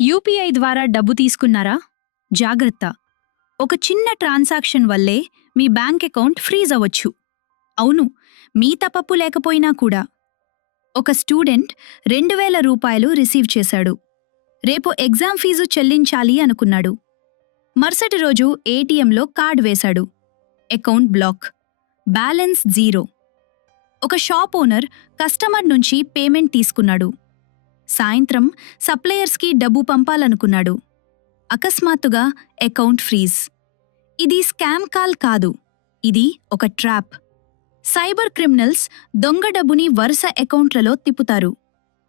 UPI ద్వారా డబ్బు తీసుకున్నారా? జాగ్రత్త! ఒక చిన్న ట్రాన్సాక్షన్ వల్లే మీ బ్యాంక్ అకౌంట్ ఫ్రీజ్ అవ్వచ్చు. అవును, మీ తప్పు లేకపోయినా కూడా. ఒక స్టూడెంట్ 2000 రూపాయలు రిసీవ్ చేశాడు. రేపు ఎగ్జామ్ ఫీజు చెల్లించాలి అనుకున్నాడు. మరుసటి రోజు ఏటీఎంలో కార్డ్ వేశాడు. Account block. Balance zero. ఒక షాప్ ఓనర్ కస్టమర్ నుంచి పేమెంట్ తీసుకున్నాడు. సాయంత్రం సప్లయర్స్కి డబ్బు పంపాలనుకున్నాడు. అకస్మాత్తుగా అకౌంట్ ఫ్రీజ్. ఇది స్కామ్ కాల్ కాదు, ఇది ఒక ట్రాప్. సైబర్ క్రిమినల్స్ దొంగ డబ్బుని వరుస అకౌంట్లలో తిప్పుతారు.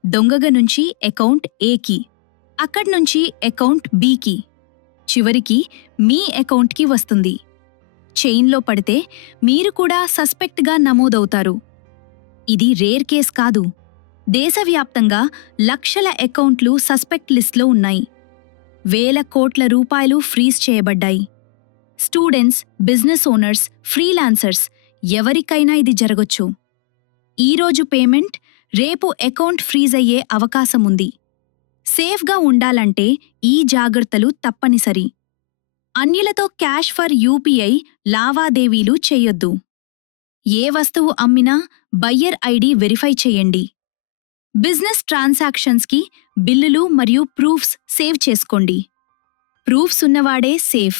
దొంగగా నుంచి అకౌంట్ ఏకి, అక్కడ్నుంచి అకౌంట్ బికి, చివరికి మీ అకౌంట్కి వస్తుంది. చైన్లో పడితే మీరు కూడా సస్పెక్ట్గా నమోదవుతారు. ఇది రేర్ కేస్ కాదు. దేశవ్యాప్తంగా లక్షల అకౌంట్లు సస్పెక్ట్ లిస్ట్లో ఉన్నాయి. వేల కోట్ల రూపాయలు ఫ్రీజ్ చేయబడ్డాయి. స్టూడెంట్స్, బిజినెస్ ఓనర్స్, ఫ్రీలాన్సర్స్ ఎవరికైనా ఇది జరగొచ్చు. ఈరోజు పేమెంట్, రేపు అకౌంట్ ఫ్రీజ్ అయ్యే అవకాశముంది. సేఫ్గా ఉండాలంటే ఈ జాగ్రత్తలు తప్పనిసరి. అన్యులతో క్యాష్ ఫర్ యూపీఐ లావాదేవీలు చేయొద్దు. ఏ వస్తువు అమ్మినా బయ్యర్ ఐడి వెరిఫై చేయండి. బిజినెస్ ట్రాన్సాక్షన్స్కి బిల్లులు మరియు ప్రూఫ్స్ సేవ్ చేసుకోండి. ప్రూఫ్స్ ఉన్నవాడే సేఫ్.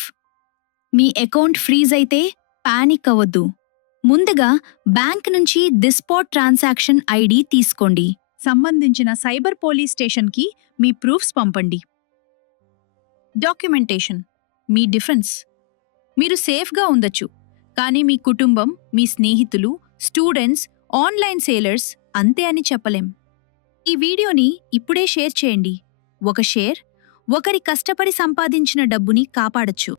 మీ అకౌంట్ ఫ్రీజ్ అయితే పానిక్ అవ్వద్దు. ముందుగా బ్యాంక్ నుంచి ది స్పాట్ ట్రాన్సాక్షన్ ఐడి తీసుకోండి. సంబంధించిన సైబర్ పోలీస్ స్టేషన్కి మీ ప్రూఫ్స్ పంపండి. డాక్యుమెంటేషన్ మీ డిఫెన్స్. మీరు సేఫ్గా ఉండొచ్చు, కానీ మీ కుటుంబం, మీ స్నేహితులు, స్టూడెంట్స్, ఆన్లైన్ సేలర్స్ అంతే అని చెప్పలేం. ఈ వీడియోని ఇప్పుడే షేర్ చేయండి. ఒక షేర్ ఒకరి కష్టపడి సంపాదించిన డబ్బుని కాపాడచ్చు.